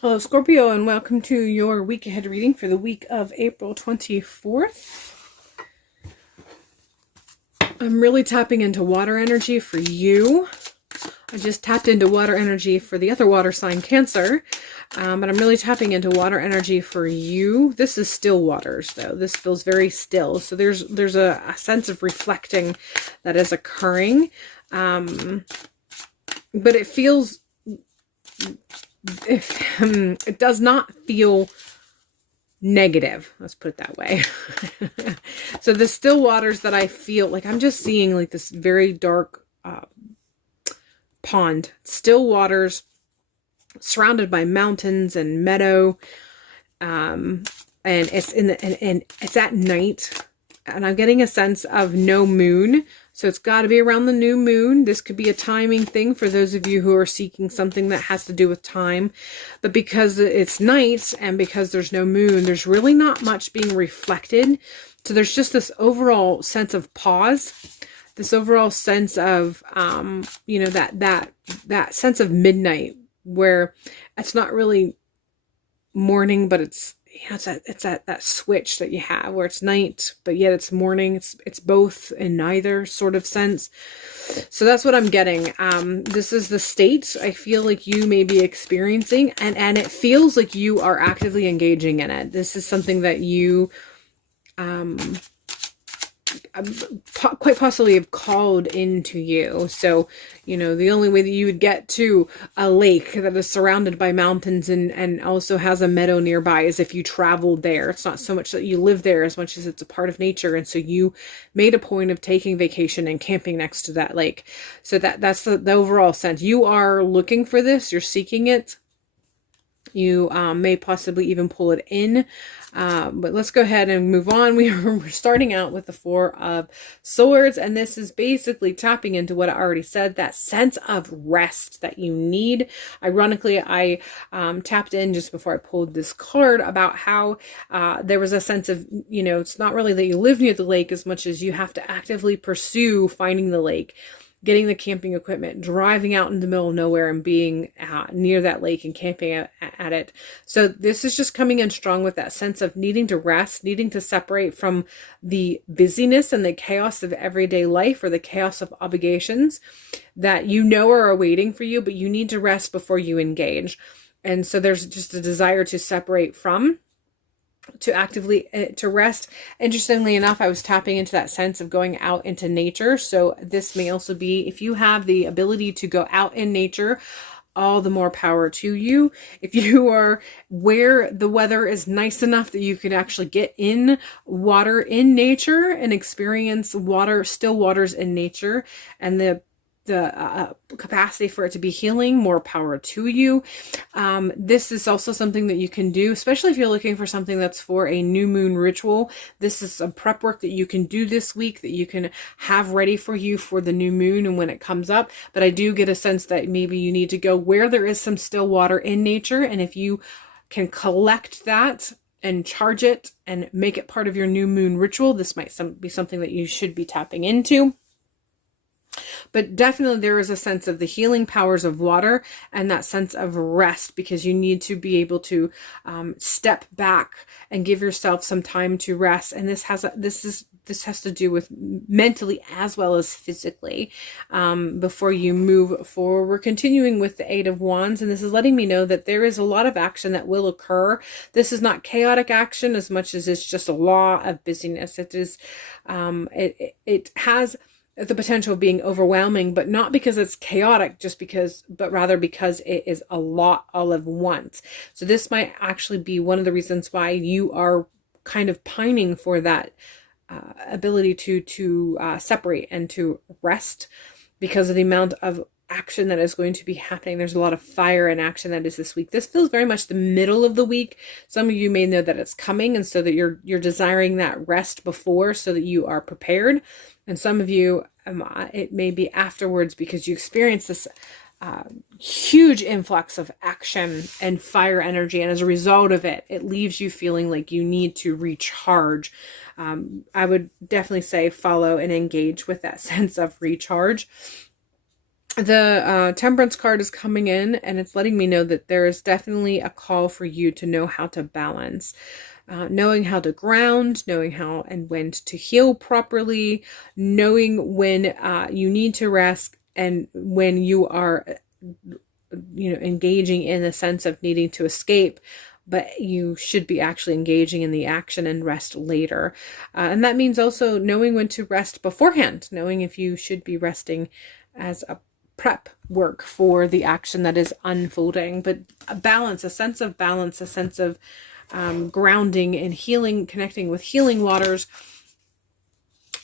Hello, Scorpio, and welcome to your week ahead reading for the week of April 24th. I'm really tapping into water energy for you. I just tapped into water energy for the other water sign, Cancer, but I'm really tapping into water energy for you. This is still waters, though. This feels very still, so there's a sense of reflecting that is occurring, but it feels... it does not feel negative, let's put it that way. So the still waters that I feel like, I'm just seeing like this very dark pond, still waters surrounded by mountains and meadow, and it's and it's at night, and I'm getting a sense of no moon. So it's got to be around the new moon. This could be a timing thing for those of you who are seeking something that has to do with time. But because it's night and because there's no moon, there's really not much being reflected. So there's just this overall sense of pause, this overall sense of, that sense of midnight where it's not really morning, but it's that switch that you have where it's night, but yet it's morning. It's both in neither sort of sense. So that's what I'm getting. This is the state I feel like you may be experiencing, and it feels like you are actively engaging in it. This is something that you quite possibly have called into you. So, the only way that you would get to a lake that is surrounded by mountains and also has a meadow nearby is if you traveled there. It's not so much that you live there as much as it's a part of nature. And so you made a point of taking vacation and camping next to that lake. So that's the overall sense. You are looking for this. You're seeking it. You may possibly even pull it in. But let's go ahead and move on. We're starting out with the Four of Swords, and this is basically tapping into what I already said, that sense of rest that you need. Ironically, I tapped in just before I pulled this card about how there was a sense of, it's not really that you live near the lake as much as you have to actively pursue finding the lake, getting the camping equipment, driving out in the middle of nowhere and being near that lake and camping at it. So this is just coming in strong with that sense of needing to rest, needing to separate from the busyness and the chaos of everyday life or the chaos of obligations that are awaiting for you, but you need to rest before you engage. And so there's just a desire to separate from, to actively to rest. Interestingly enough, I was tapping into that sense of going out into nature. So this may also be, if you have the ability to go out in nature, all the more power to you. If you are where the weather is nice enough that you could actually get in water in nature and experience water, still waters in nature, and the capacity for it to be healing, more power to you. This is also something that you can do, especially if you're looking for something that's for a new moon ritual. This is some prep work that you can do this week that you can have ready for you for the new moon and when it comes up. But I do get a sense that maybe you need to go where there is some still water in nature, and if you can collect that and charge it and make it part of your new moon ritual, this might be something that you should be tapping into. But definitely there is a sense of the healing powers of water and that sense of rest, because you need to be able to step back and give yourself some time to rest. And this has to do with mentally as well as physically before you move forward. We're continuing with the Eight of Wands, and this is letting me know that there is a lot of action that will occur. This is not chaotic action as much as it's just a law of busyness. It is it has the potential of being overwhelming, but not because it's chaotic, but rather because it is a lot all at once. So this might actually be one of the reasons why you are kind of pining for that ability to separate and to rest, because of the amount of action that is going to be happening. There's a lot of fire and action that is this week. This feels very much the middle of the week. Some of you may know that it's coming, and so that you're desiring that rest before so that you are prepared. And some of you, it may be afterwards, because you experience this huge influx of action and fire energy. And as a result of it, it leaves you feeling like you need to recharge. I would definitely say follow and engage with that sense of recharge. The Temperance card is coming in, and it's letting me know that there is definitely a call for you to know how to balance. Knowing how to ground, knowing how and when to heal properly, knowing when you need to rest, and when you are, engaging in the sense of needing to escape, but you should be actually engaging in the action and rest later. And that means also knowing when to rest beforehand, knowing if you should be resting as a prep work for the action that is unfolding. But a balance, a sense of balance, a sense of grounding and healing, connecting with healing waters,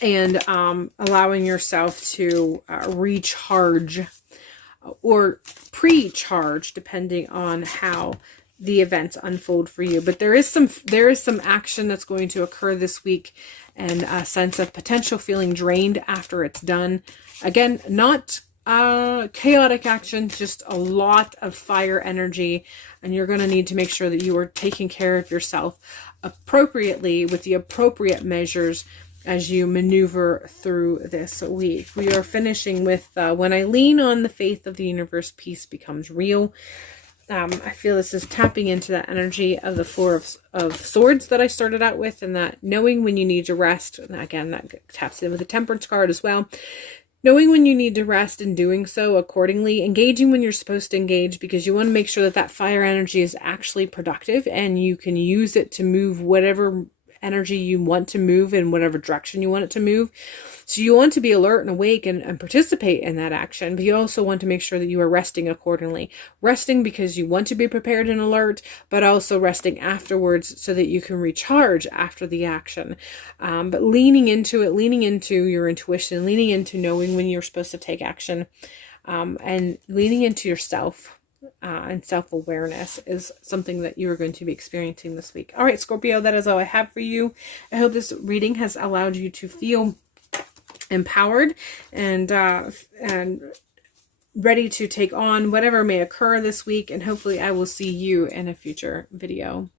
and allowing yourself to recharge or pre-charge, depending on how the events unfold for you. But there is some action that's going to occur this week, and a sense of potential feeling drained after it's done. Again, not chaotic action, just a lot of fire energy, and you're going to need to make sure that you are taking care of yourself appropriately with the appropriate measures as you maneuver through this week. We are finishing with when I lean on the faith of the universe, peace becomes real. I feel this is tapping into that energy of the Four of Swords that I started out with, and that knowing when you need to rest. And again, that taps in with the Temperance card as well. Knowing when you need to rest and doing so accordingly, engaging when you're supposed to engage, because you want to make sure that that fire energy is actually productive and you can use it to move whatever energy you want to move in whatever direction you want it to move. So you want to be alert and awake and participate in that action, but you also want to make sure that you are resting accordingly. Resting because you want to be prepared and alert, but also resting afterwards so that you can recharge after the action. But leaning into it, leaning into your intuition, leaning into knowing when you're supposed to take action, and leaning into yourself. And self-awareness is something that you are going to be experiencing this week. All right, Scorpio, that is all I have for you. I hope this reading has allowed you to feel empowered and ready to take on whatever may occur this week. And hopefully I will see you in a future video.